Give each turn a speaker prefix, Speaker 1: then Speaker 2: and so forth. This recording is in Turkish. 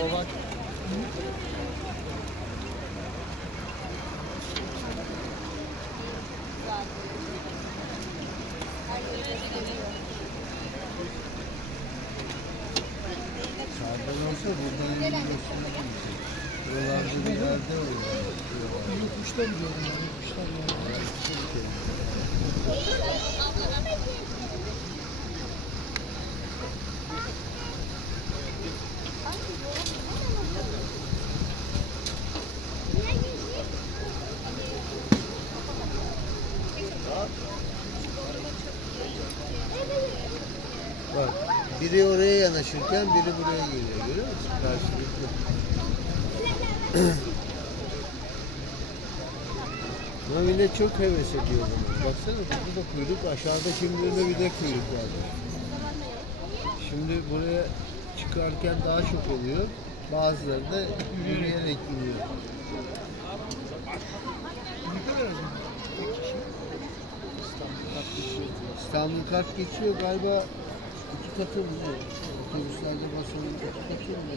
Speaker 1: O bak. Sağdan olsa buradan yürüyorsun. Buralarda bir yerde oluyor.
Speaker 2: Yokuştan diyorum yokuştan yani.
Speaker 1: Bak biri oraya yanaşırken biri buraya geliyor. Görüyor musun? Karşılıklı. Ama millet çok heves ediyor bunu. Baksana burada da kuyruk, aşağıda kimlerinde bir de kuyruk var. Şimdi buraya çıkarken daha çok oluyor. Bazıları da yürüyerek gidiyor. İstanbul kart geçiyor galiba iki katı mı? Otobüslerde basanın iki katı mı?